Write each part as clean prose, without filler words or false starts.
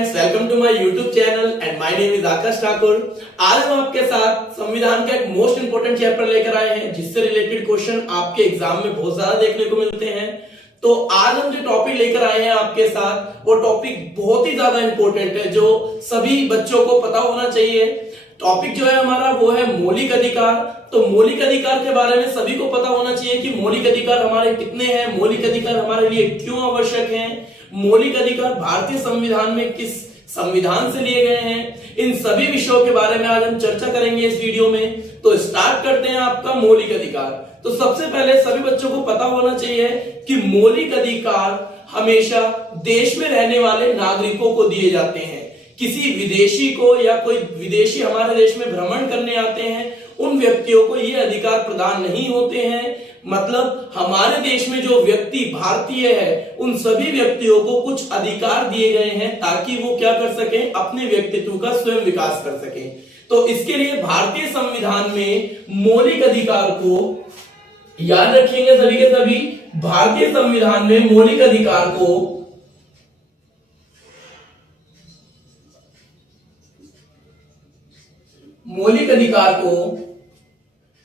Friends, welcome to my YouTube channel and my name is Akash Thakur. आज हम आपके साथ संविधान का एक मोस्ट इंपोर्टेंट चैप्टर लेकर आए हैं जिससे रिलेटेड क्वेश्चन आपके एग्जाम में बहुत ज्यादा देखने को मिलते हैं। तो आज हम जो टॉपिक लेकर आए हैं आपके साथ वो टॉपिक बहुत ही ज्यादा इंपॉर्टेंट है जो सभी बच्चों को पता होना चाहिए। टॉपिक जो है हमारा वो है मौलिक अधिकार। तो मौलिक अधिकार के बारे में सभी को पता होना चाहिए कि मौलिक अधिकार हमारे कितने हैं, मौलिक अधिकार हमारे लिए क्यों आवश्यक हैं, मौलिक अधिकार भारतीय संविधान में किस संविधान से लिए गए हैं। इन सभी विषयों के बारे में आज हम चर्चा करेंगे इस वीडियो में। तो स्टार्ट करते हैं आपका मौलिक अधिकार। तो सबसे पहले सभी बच्चों को पता होना चाहिए कि मौलिक अधिकार हमेशा देश में रहने वाले नागरिकों को दिए जाते हैं। किसी विदेशी को या कोई विदेशी हमारे देश में भ्रमण करने आते हैं उन व्यक्तियों को ये अधिकार प्रदान नहीं होते हैं। मतलब हमारे देश में जो व्यक्ति भारतीय है उन सभी व्यक्तियों को कुछ अधिकार दिए गए हैं ताकि वो क्या कर सकें, अपने व्यक्तित्व का स्वयं विकास कर सकें। तो इसके लिए भारतीय संविधान में मौलिक अधिकार को याद रखेंगे सभी के सभी। भारतीय संविधान में मौलिक अधिकार को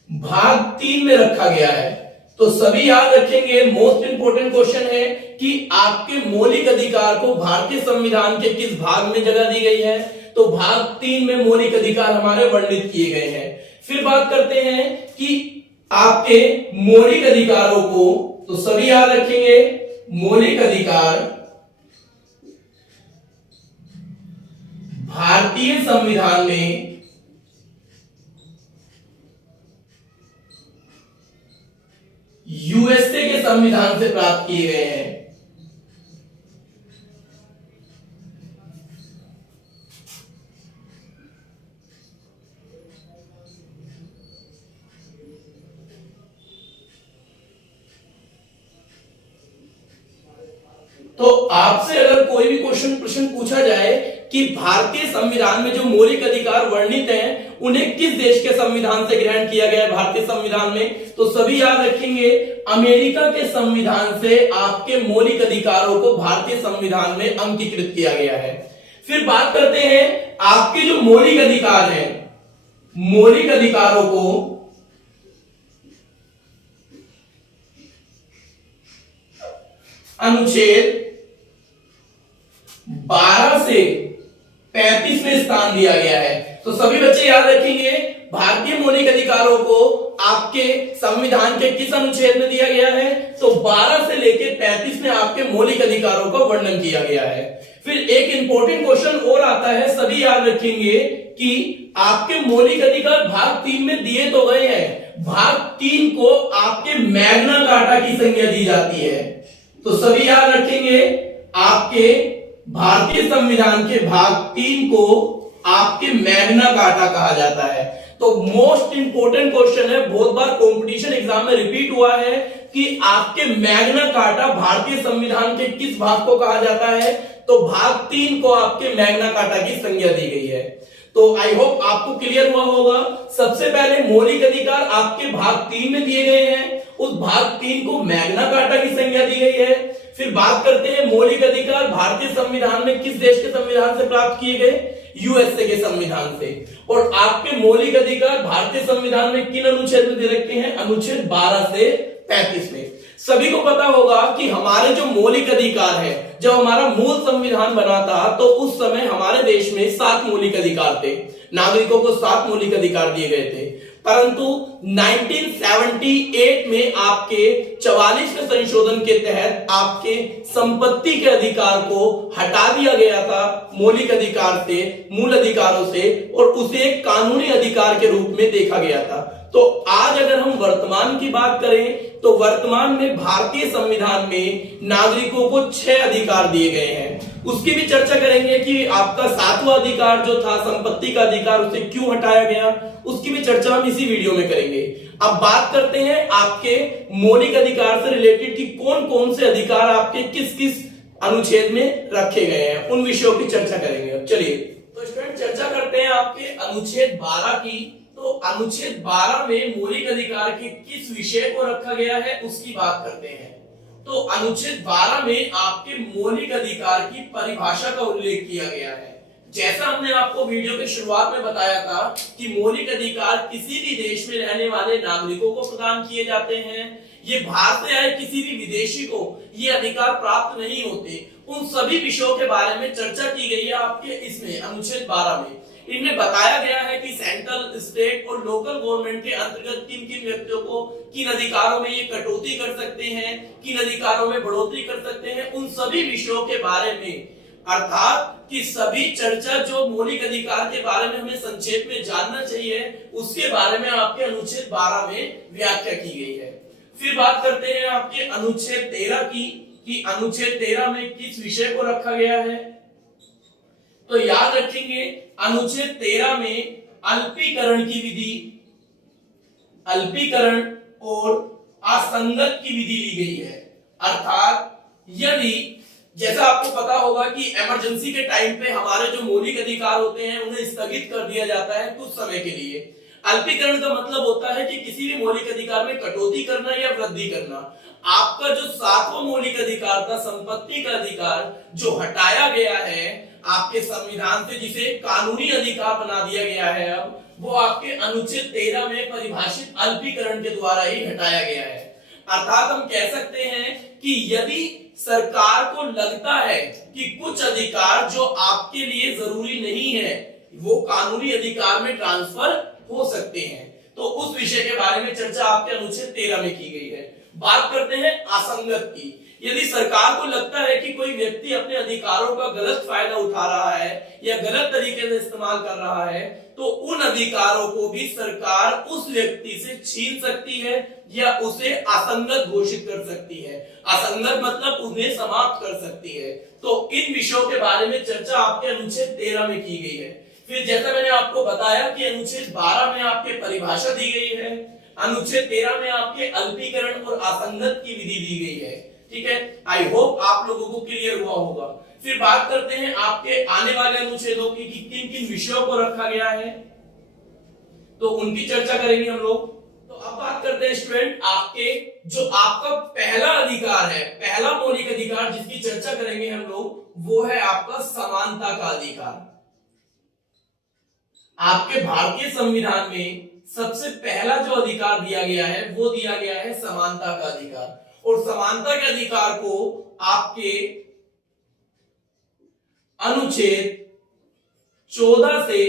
भाग 3 में रखा गया है। तो सभी याद रखेंगे, मोस्ट इंपोर्टेंट क्वेश्चन है कि आपके मौलिक अधिकार को भारतीय संविधान के किस भाग में जगह दी गई है। तो भाग 3 में मौलिक अधिकार हमारे वर्णित किए गए हैं। फिर बात करते हैं कि आपके मौलिक अधिकारों को, तो सभी याद रखेंगे मौलिक अधिकार भारतीय संविधान में यूएसए के संविधान से प्राप्त किए गए हैं। तो आपसे अगर कोई भी प्रश्न पूछा जाए कि भारतीय संविधान में जो मौलिक अधिकार वर्णित हैं उन्हें किस देश के संविधान से ग्रहण किया गया है भारतीय संविधान में, तो सभी याद रखेंगे अमेरिका के संविधान से आपके मौलिक अधिकारों को भारतीय संविधान में अंगीकृत किया गया है। फिर बात करते हैं आपके जो मौलिक अधिकार हैं, मौलिक अधिकारों को अनुच्छेद 12 से 35 में स्थान दिया गया है। तो सभी बच्चे याद रखेंगे भारतीय मौलिक अधिकारों को आपके संविधान के किस अनुच्छेद में दिया गया है। तो 12 से लेकर 35 में आपके मौलिक अधिकारों का वर्णन किया गया है। फिर एक इंपॉर्टेंट क्वेश्चन और आता है, सभी याद रखेंगे कि आपके मौलिक अधिकार भाग 3 में दिए तो गए हैं, भाग 3 को आपके मैग्ना कार्टा की संज्ञा दी जाती है। तो सभी याद रखेंगे आपके भारतीय संविधान के भाग 3 को आपके मैग्ना कार्टा कहा जाता है। तो मोस्ट इंपोर्टेंट क्वेश्चन है, बहुत बार कंपटीशन एग्जाम में रिपीट हुआ है कि आपके मैग्ना कार्टा भारतीय संविधान के किस भाग को कहा जाता है। तो भाग 3 को आपके मैग्ना कार्टा की संज्ञा दी गई है। तो आई होप आपको क्लियर हुआ होगा। सबसे पहले मौलिक अधिकार आपके भाग 3 में दिए गए हैं, उस भाग 3 को मैग्ना कार्टा की संज्ञा दी गई है। फिर बात करते हैं मौलिक अधिकार भारतीय संविधान में किस देश के संविधान से प्राप्त किए गए, यूएसए के संविधान से। और आपके मौलिक अधिकार भारतीय संविधान में किन अनुच्छेद में दे रखे हैं, अनुच्छेद 12 से 35 में। सभी को पता होगा कि हमारे जो मौलिक अधिकार है, जब हमारा मूल संविधान बना था तो उस समय हमारे देश में 7 मौलिक अधिकार थे, नागरिकों को 7 मौलिक अधिकार दिए गए थे। परंतु 1978 में आपके 44वें संशोधन के तहत आपके संपत्ति के अधिकार को हटा दिया गया था मौलिक अधिकार से, मूल अधिकारों से, और उसे एक कानूनी अधिकार के रूप में देखा गया था। तो आज अगर हम वर्तमान की बात करें तो वर्तमान में भारतीय संविधान में नागरिकों को 6 अधिकार दिए गए हैं। उसकी भी चर्चा करेंगे कि आपका 7वां अधिकार जो था संपत्ति का अधिकार उसे क्यों हटाया गया, उसकी भी चर्चा हम इसी वीडियो में करेंगे। अब बात करते हैं आपके मौलिक अधिकार से रिलेटेड कि कौन कौन से अधिकार आपके किस किस अनुच्छेद में रखे गए हैं, उन विषयों की चर्चा करेंगे। अब चलिए तो स्टूडेंट चर्चा करते हैं आपके अनुच्छेद 12 की। तो अनुच्छेद 12 में मौलिक अधिकार के किस विषय को रखा गया है उसकी बात करते हैं। तो अनुच्छेद 12 में आपके मौलिक अधिकार की परिभाषा का उल्लेख किया गया है। जैसा हमने आपको वीडियो के शुरुआत में बताया था कि मौलिक अधिकार किसी भी देश में रहने वाले नागरिकों को प्रदान किए जाते हैं, ये बाहर से आए किसी भी विदेशी को ये अधिकार प्राप्त नहीं होते। उन सभी विषयों के बारे में चर्चा की गई है आपके इसमें अनुच्छेद 12 में। इनमें बताया गया है कि सेंट्रल, स्टेट और लोकल गवर्नमेंट के अंतर्गत किन किन व्यक्तियों को किन अधिकारों में ये कटौती कर सकते हैं, किन अधिकारों में बढ़ोतरी कर सकते हैं, उन सभी विषयों के बारे में, अर्थात कि सभी चर्चा जो मौलिक अधिकार के बारे में हमें संक्षेप में जानना चाहिए उसके बारे में आपके अनुच्छेद 12 में व्याख्या की गई है। फिर बात करते हैं आपके अनुच्छेद 13 की, कि अनुच्छेद 13 में किस विषय को रखा गया है। तो याद रखेंगे अनुच्छेद 13 में अल्पीकरण की विधि, अल्पीकरण और असंगत की विधि ली गई है। अर्थात यदि, जैसा आपको पता होगा कि इमरजेंसी के टाइम पे हमारे जो मौलिक अधिकार होते हैं उन्हें स्थगित कर दिया जाता है कुछ समय के लिए। अल्पीकरण का मतलब होता है कि किसी भी मौलिक अधिकार में कटौती करना या वृद्धि करना। आपका जो 7वां मौलिक अधिकार था, संपत्ति का अधिकार, जो हटाया गया है आपके संविधान से, जिसे कानूनी अधिकार बना दिया गया है, अब वो आपके अनुच्छेद 13 में परिभाषित अल्पीकरण के द्वारा ही हटाया गया है। अर्थात हम कह सकते हैं कि यदि सरकार को लगता है कि कुछ अधिकार जो आपके लिए जरूरी नहीं है वो कानूनी अधिकार में ट्रांसफर हो सकते हैं, तो उस विषय के बारे में चर्चा आपके अनुच्छेद 13 में की गई है। बात करते हैं असंगत की। यदि सरकार को लगता है कि कोई व्यक्ति अपने अधिकारों का गलत फायदा उठा रहा है या गलत तरीके से इस्तेमाल कर रहा है, तो उन अधिकारों को भी सरकार उस व्यक्ति से छीन सकती है या उसे असंगत घोषित कर सकती है। असंगत मतलब उन्हें समाप्त कर सकती है। तो इन विषयों के बारे में चर्चा आपके अनुच्छेद 13 में की गई है। फिर जैसा मैंने आपको बताया कि अनुच्छेद 12 में आपके परिभाषा दी गई है, अनुच्छेद 13 में आपके अल्पीकरण और असंगत की विधि दी गई है। ठीक है, आई होप आप लोगों को क्लियर हुआ होगा। फिर बात करते हैं आपके आने वाले अनुच्छेदों की कि किन किन विषयों को रखा गया है, तो उनकी चर्चा करेंगे हम लोग। तो अब बात करते हैं स्टूडेंट आपके जो आपका पहला अधिकार है, पहला मौलिक अधिकार जिसकी चर्चा करेंगे हम लोग, वो है आपका समानता का अधिकार। आपके भारतीय संविधान में सबसे पहला जो अधिकार दिया गया है वो दिया गया है समानता का अधिकार। और समानता के अधिकार को आपके अनुच्छेद 14 से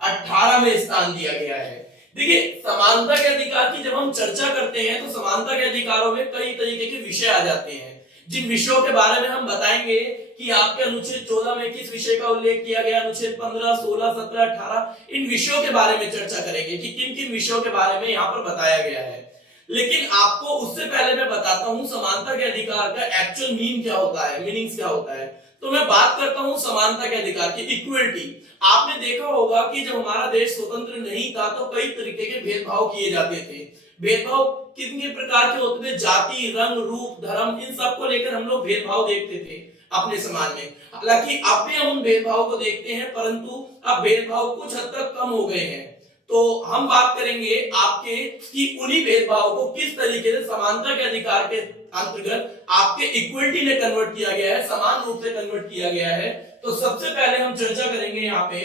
18 में स्थान दिया गया है। देखिए, समानता के अधिकार की जब हम चर्चा करते हैं तो समानता के अधिकारों में कई तरीके के विषय आ जाते हैं, जिन विषयों के बारे में हम बताएंगे कि आपके अनुच्छेद 14 में किस विषय का उल्लेख किया गया, अनुच्छेद 15, 16, 17, 18, इन विषयों के बारे में चर्चा करेंगे कि किन किन विषयों के बारे में यहाँ पर बताया गया है। लेकिन आपको उससे पहले मैं बताता हूं समानता के अधिकार का एक्चुअल मीन क्या होता है, मीनिंग्स क्या होता है। तो मैं बात करता हूं समानता के अधिकार की, इक्वलिटी। आपने देखा होगा कि जब हमारा देश स्वतंत्र नहीं था तो कई तरीके के भेदभाव किए जाते थे। भेदभाव कितने प्रकार के होते थे, जाति, रंग, रूप, धर्म, इन सब को लेकर हम लोग भेदभाव देखते थे अपने समाज में। हालांकि अब भी हम उन भेदभाव को देखते हैं, परंतु अब भेदभाव कुछ हद तक कम हो गए हैं। तो हम बात करेंगे आपके कि उन्हीं भेदभाव को किस तरीके से समानता के अधिकार के अंतर्गत आपके इक्वलिटी में कन्वर्ट किया गया है, समान रूप से कन्वर्ट किया गया है। तो सबसे पहले हम चर्चा करेंगे यहाँ पे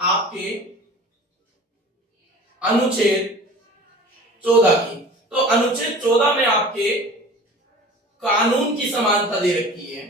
आपके अनुच्छेद 14 की। तो अनुच्छेद 14 में आपके कानून की समानता दे रखी है।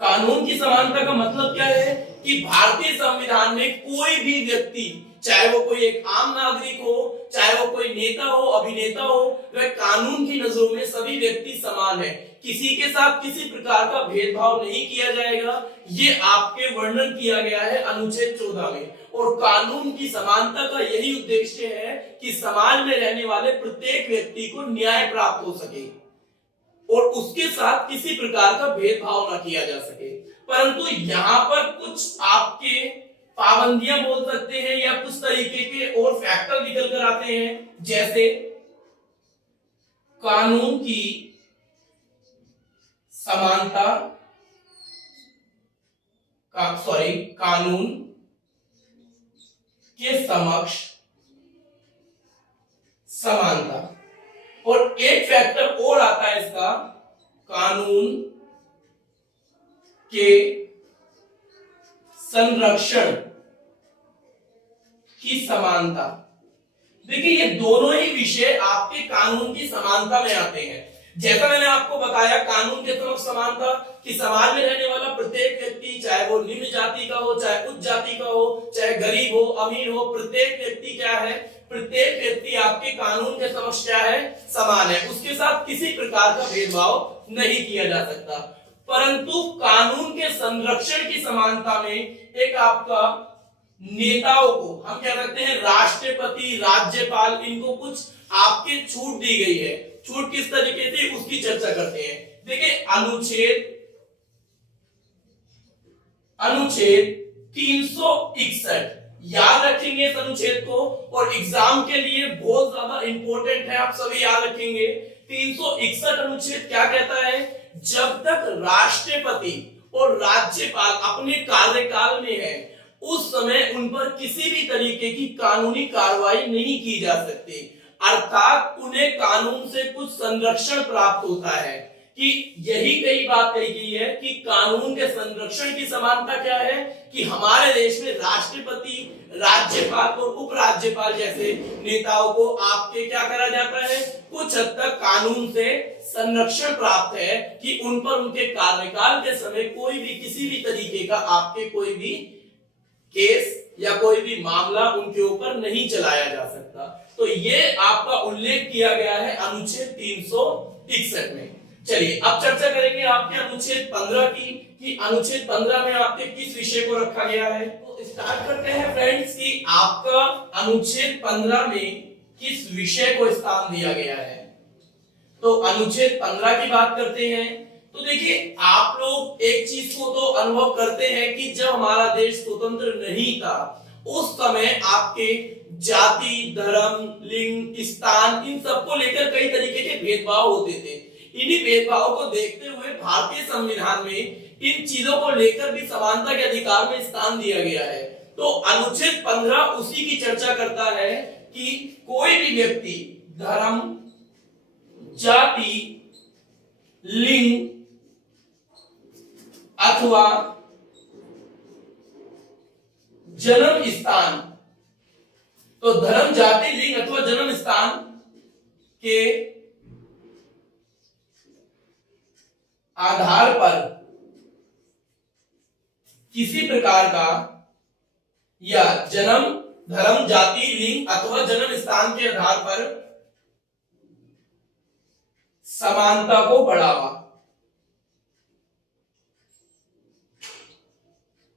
कानून की समानता का मतलब क्या है कि भारतीय संविधान में कोई भी व्यक्ति, चाहे वो कोई एक आम नागरिक हो, चाहे वो कोई नेता हो, अभिनेता हो, वह कानून की नजरों में सभी व्यक्ति समान है। किसी के साथ किसी प्रकार का भेदभाव नहीं किया जाएगा। ये आपके वर्णन किया गया है अनुच्छेद 14 में। और कानून की समानता का यही उद्देश्य है कि समाज में रहने वाले प्रत्येक व्यक्ति को न्याय प्राप्त हो सके और उसके साथ किसी प्रकार का भेदभाव ना किया जा सके। परंतु यहाँ पर कुछ आपके पाबंदियां बोल सकते हैं या कुछ तरीके के और फैक्टर निकल कर आते हैं, जैसे कानून की समानता कानून के समक्ष समानता। और एक फैक्टर और आता है इसका, कानून के संरक्षण की समानता। देखिए ये दोनों ही विषय आपके कानून की समानता में आते हैं। जैसा मैंने आपको बताया, कानून के तरफ समानता कि समाज में रहने वाला प्रत्येक व्यक्ति, चाहे वो निम्न जाति का हो, चाहे उच्च जाति का हो, चाहे गरीब हो, अमीर हो, प्रत्येक व्यक्ति क्या है, प्रत्येक व्यक्ति आपके कानून के समक्ष क्या है, समान है। उसके साथ किसी प्रकार का भेदभाव नहीं किया जा सकता। परंतु कानून के संरक्षण की समानता में एक आपका नेताओं को, हम क्या कहते हैं, राष्ट्रपति, राज्यपाल, इनको कुछ आपके छूट दी गई है। छूट किस तरीके से, उसकी चर्चा करते हैं। देखिए अनुच्छेद 361, याद रखेंगे इस अनुच्छेद को, और एग्जाम के लिए बहुत ज्यादा इंपॉर्टेंट है, आप सभी याद रखेंगे। 361 अनुच्छेद क्या कहता है, जब तक राष्ट्रपति और राज्यपाल अपने कार्यकाल में है, उस समय उन पर किसी भी तरीके की कानूनी कार्रवाई नहीं की जा सकती। अर्थात उन्हें कानून से कुछ संरक्षण प्राप्त होता है। कि यही कई बात कही गई है कि कानून के संरक्षण की समानता क्या है, कि हमारे देश में राष्ट्रपति, राज्यपाल और उपराज्यपाल जैसे नेताओं को आपके क्या करा जाता है, कुछ हद तक कानून से संरक्षण प्राप्त है कि उन पर उनके कार्यकाल के समय कोई भी किसी भी तरीके का आपके कोई भी केस या कोई भी मामला उनके ऊपर नहीं चलाया जा सकता। तो ये आपका उल्लेख किया गया है अनुच्छेद 361 में। चलिए अब चर्चा करेंगे आपके अनुच्छेद 15 की, कि अनुच्छेद 15 में आपके किस विषय को रखा गया है। तो स्टार्ट करते हैं फ्रेंड्स कि आपका अनुच्छेद 15 में किस विषय को स्थान दिया गया है। तो अनुच्छेद 15 की बात करते हैं। तो देखिए आप लोग एक चीज को तो अनुभव करते हैं कि जब हमारा देश स्वतंत्र नहीं था, उस समय आपके जाति, धर्म, लिंग, स्थान, इन सबको लेकर कई तरीके के भेदभाव होते थे। इन्हीं भेदभावों को देखते हुए भारतीय संविधान में इन चीजों को लेकर भी समानता के अधिकार में स्थान दिया गया है। तो अनुच्छेद 15 उसी की चर्चा करता है कि कोई भी व्यक्ति धर्म, जाति, लिंग अथवा जन्म स्थान, तो धर्म, जाति, लिंग अथवा जन्म स्थान के आधार पर किसी प्रकार का, या जन्म, धर्म, जाति, लिंग अथवा जन्म स्थान के आधार पर समानता को बढ़ावा।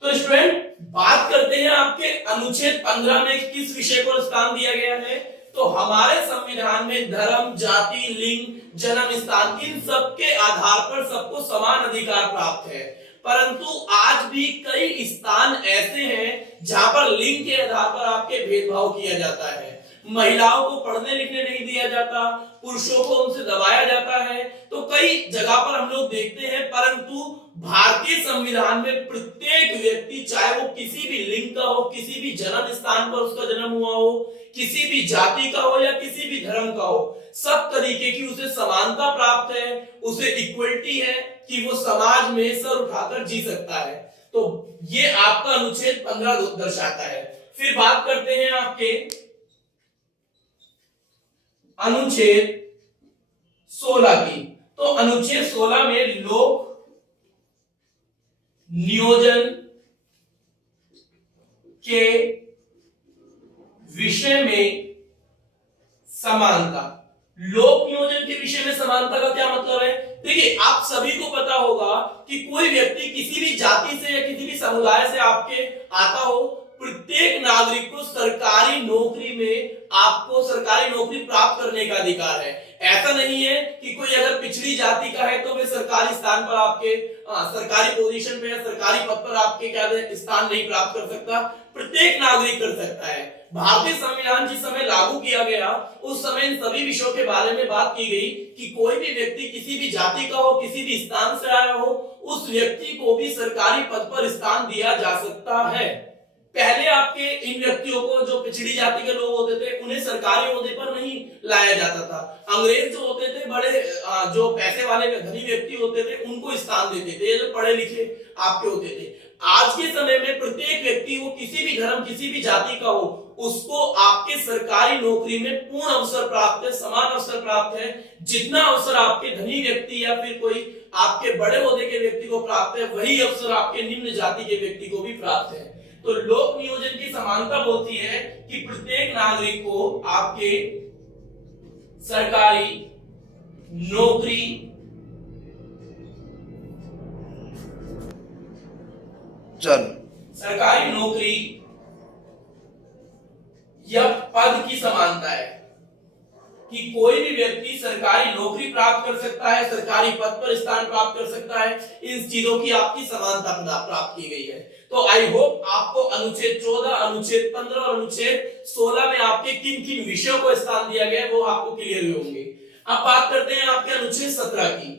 तो स्टूडेंट बात करते हैं आपके अनुच्छेद 15 में किस विषय को स्थान दिया गया है। तो हमारे संविधान में धर्म, जाति, लिंग, जन्म स्थान, इन सब के आधार पर सबको समान अधिकार प्राप्त है। परंतु आज भी कई स्थान ऐसे हैं जहां पर लिंग के आधार पर आपके भेदभाव किया जाता है। महिलाओं को पढ़ने लिखने नहीं दिया जाता, पुरुषों को उनसे दबाया जाता है। तो कई जगह पर हम लोग देखते हैं, परंतु भारतीय संविधान में प्रत्येक व्यक्ति, चाहे वो किसी भी लिंग का हो, किसी भी जन्म स्थान पर उसका जन्म हुआ हो, किसी भी जाति का हो या किसी भी धर्म का हो, सब तरीके की उसे समानता प्राप्त है, उसे इक्वलिटी है कि वो समाज में सर उठाकर जी सकता है। तो ये आपका अनुच्छेद 15 दर्शाता है। फिर बात करते हैं आपके अनुच्छेद 16 की। तो अनुच्छेद 16 में लोक नियोजन के विषय में समानता। लोक नियोजन के विषय में समानता का क्या मतलब है? देखिए आप सभी को पता होगा कि कोई व्यक्ति किसी भी जाति से या किसी भी समुदाय से आपके आता हो, प्रत्येक नागरिक को सरकारी नौकरी में आपको सरकारी नौकरी प्राप्त करने का अधिकार है। ऐसा नहीं है कि कोई अगर पिछड़ी जाति का है तो वे सरकारी स्थान पर आपके सरकारी पोजीशन पे या सरकारी पद पर आपके क्या स्थान नहीं प्राप्त कर सकता, प्रत्येक नागरिक कर सकता है। भारतीय संविधान जिस समय लागू किया गया उस समय इन सभी विषयों के बारे में बात की गई कि कोई भी व्यक्ति किसी भी जाति का हो, किसी भी स्थान से आया हो, उस व्यक्ति को भी सरकारी पद पर स्थान दिया जा सकता है। पहले आपके इन व्यक्तियों को, जो पिछड़ी जाति के लोग होते थे, उन्हें सरकारी ओहदे पर नहीं लाया जाता था। अंग्रेज जो होते थे, बड़े जो पैसे वाले धनी व्यक्ति होते थे, उनको स्थान देते थे, ये जो पढ़े लिखे आपके होते थे। आज के समय में प्रत्येक व्यक्ति, वो किसी भी धर्म, किसी भी जाति का हो, उसको आपके सरकारी नौकरी में पूर्ण अवसर प्राप्त है, समान अवसर प्राप्त है। जितना अवसर आपके धनी व्यक्ति या फिर कोई आपके बड़े ओहदे के व्यक्ति को प्राप्त है, वही अवसर आपके निम्न जाति के व्यक्ति को भी प्राप्त है। तो लोक नियोजन की समानता बोलती है कि प्रत्येक नागरिक को आपके सरकारी नौकरी सरकारी नौकरी या पद की समानता है, कि कोई भी व्यक्ति सरकारी नौकरी प्राप्त कर सकता है, सरकारी पद पर स्थान प्राप्त कर सकता है। इन चीजों की आपकी समानता प्राप्त की गई है। तो आई होप आपको अनुच्छेद 14, अनुच्छेद 15 और अनुच्छेद 16 में आपके किन किन विषयों को स्थान दिया गया है वो आपको क्लियर हुए होंगे। अब बात करते हैं आपके अनुच्छेद 17 की।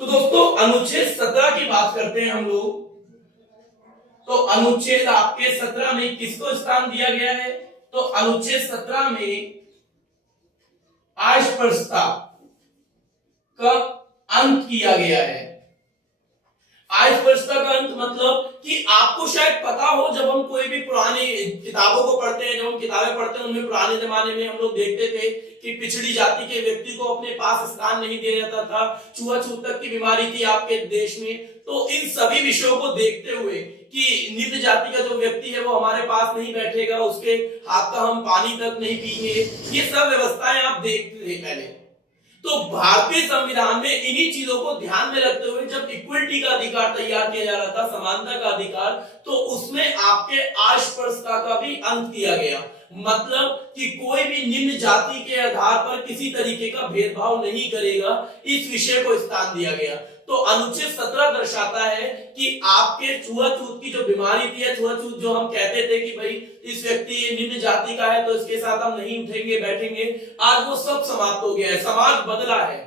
तो दोस्तों अनुच्छेद 17 की बात करते हैं हम लोग। तो अनुच्छेद आपके 17 में किसको स्थान दिया गया है? तो अनुच्छेद 17 में अस्पृश्यता का अंत किया गया है। अस्पृश्यता का अंत मतलब कि आपको शायद पता हो, जब हम कोई भी पुरानी किताबों को पढ़ते हैं, जब हम किताबें पढ़ते हैं, उनमें पुराने जमाने में हम लोग देखते थे कि पिछड़ी जाति के व्यक्ति को अपने पास स्थान नहीं दिया जाता था, छुआछूत तक की बीमारी थी आपके देश में। तो इन सभी विषयों को देखते हुए कि निम्न जाति का जो व्यक्ति है वो हमारे पास नहीं बैठेगा, उसके हाथ का हम पानी तक नहीं पीएंगे, ये सब व्यवस्थाएं आप देखते थे पहले। तो भारतीय संविधान में इन्हीं चीजों को ध्यान में रखते हुए जब इक्वलिटी का अधिकार तैयार किया जा रहा था, समानता का अधिकार, तो उसमें आपके अस्पृश्यता का भी अंत किया गया। मतलब कि कोई भी निम्न जाति के आधार पर किसी तरीके का भेदभाव नहीं करेगा, इस विषय को स्थान दिया गया। तो अनुच्छेद 17 दर्शाता है कि आपके छुआछूत की जो बीमारी थी, छुआछूत जो हम कहते थे कि भाई इस व्यक्ति निम्न जाति का है तो इसके साथ हम नहीं उठेंगे बैठेंगे, आज वो सब समाप्त हो गया है। समाज बदला है,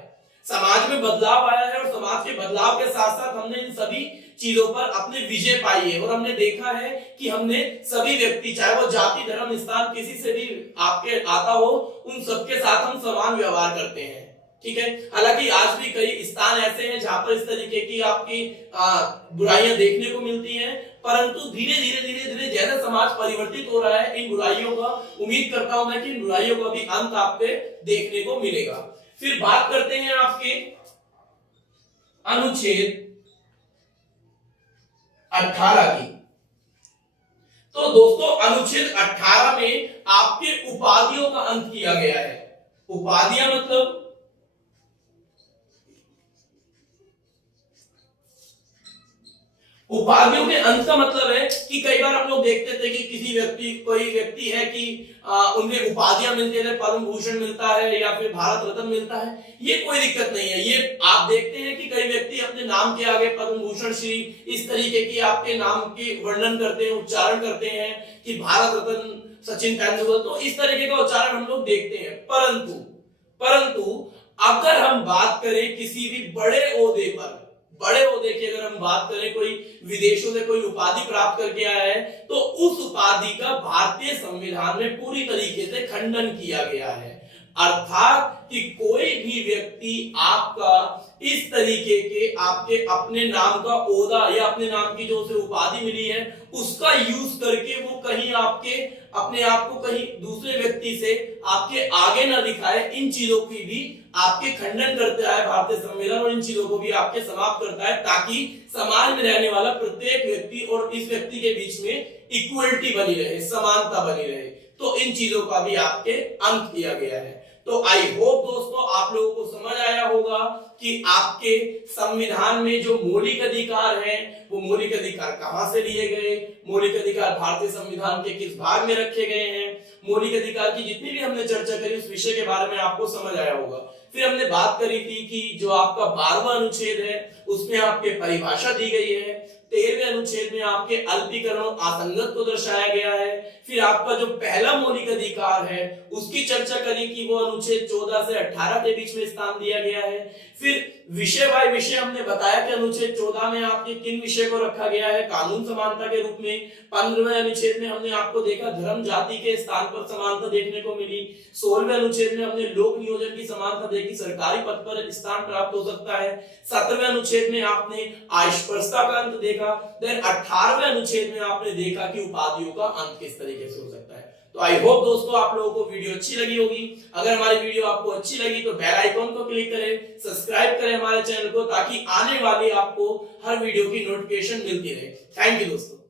समाज में बदलाव आया है, और समाज के बदलाव के साथ साथ हमने इन सभी चीजों पर अपने विजय पाई है। और हमने देखा है कि हमने सभी व्यक्ति, चाहे वो जाति धर्म स्थान किसी से भी आपके आता हो, उन सबके साथ हम समान व्यवहार करते हैं। ठीक है, हालांकि आज भी कई स्थान ऐसे हैं जहां पर इस तरीके की आपकी बुराइयां देखने को मिलती हैं, परंतु धीरे धीरे जैसा समाज परिवर्तित हो रहा है, इन बुराइयों का, उम्मीद करता हूं मैं कि इन बुराइयों का भी अंत आपके देखने को मिलेगा। फिर बात करते हैं आपके अनुच्छेद 18 की। तो दोस्तों अनुच्छेद 18 में आपके उपाधियों का अंत किया गया है। उपाधियां मतलब उपाधियों के अंत का मतलब है कि कई बार हम लोग देखते थे कि किसी व्यक्ति, कोई व्यक्ति है कि उन्हें उपाधियां मिलती है, पद्म भूषण मिलता है या फिर भारत रत्न मिलता है, ये कोई दिक्कत नहीं है। ये आप देखते हैं कि कई व्यक्ति अपने नाम के आगे पद्म भूषण श्री इस तरीके की आपके नाम की वर्णन करते हैं, उच्चारण करते हैं कि भारत रत्न सचिन तेंदुलकर, तो इस तरीके का उच्चारण हम लोग देखते हैं। परंतु अगर हम बात करें किसी भी बड़े ओहदे पर, बड़े ओहदे की अगर हम बात करें, कोई विदेशों से कोई उपाधि प्राप्त करके आया है, तो उस उपाधि का भारतीय संविधान में पूरी तरीके से खंडन किया गया है। अर्थात कि कोई भी व्यक्ति आपका इस तरीके के आपके अपने नाम का ओहदा या अपने नाम की जो उसे उपाधि मिली है उसका यूज करके वो कहीं आपके अपने आप को कहीं दूसरे व्यक्ति से आपके आगे ना दिखाए, इन चीजों की भी आपके खंडन करता है भारतीय संविधान, और इन चीजों को भी आपके समाप्त करता है, ताकि समाज में रहने वाला प्रत्येक व्यक्ति और इस व्यक्ति के बीच में इक्वलिटी बनी रहे, समानता बनी रहे। तो इन चीजों का भी आपके अंत किया गया है। तो आई होप दोस्तों आप लोगों को समझ आया होगा कि आपके संविधान में जो मौलिक अधिकार हैं वो मौलिक अधिकार कहां से लिए गए, मौलिक अधिकार भारतीय संविधान के किस भाग में रखे गए हैं, मौलिक अधिकार की जितनी भी हमने चर्चा करी उस विषय के बारे में आपको समझ आया होगा। फिर हमने बात करी थी कि जो आपका 12वां अनुच्छेद है उसमें आपके परिभाषा दी गई है, 13वें अनुच्छेद में आपके अल्पीकरण और असंगत को दर्शाया गया है। फिर आपका जो पहला मौलिक अधिकार है उसकी चर्चा करी कि वो अनुच्छेद 14 से 18 के बीच में स्थान दिया गया है। फिर विषय बाय विषय हमने बताया कि अनुच्छेद 14 में आपके किन विषय को रखा गया है कानून समानता के रूप में। 15वें अनुच्छेद में हमने आपको देखा धर्म जाति के स्थान पर समानता देखने को मिली। 16वें अनुच्छेद में हमने लोक नियोजन की समानता देखी, सरकारी पद पर स्थान प्राप्त हो सकता है। 17वें अनुच्छेद में आपने अस्पृश्यता का अंत देखा। देन 18वें अनुच्छेद में आपने देखा कि उपाधियों का अंत किस तरीके से हो सकता है। तो आई होप दोस्तों आप लोगों को वीडियो अच्छी लगी होगी। अगर हमारी वीडियो आपको अच्छी लगी तो बेल आइकॉन को क्लिक करें, सब्सक्राइब करें हमारे चैनल को, ताकि आने वाली आपको हर वीडियो की नोटिफिकेशन मिलती रहे। थैंक यू दोस्तों।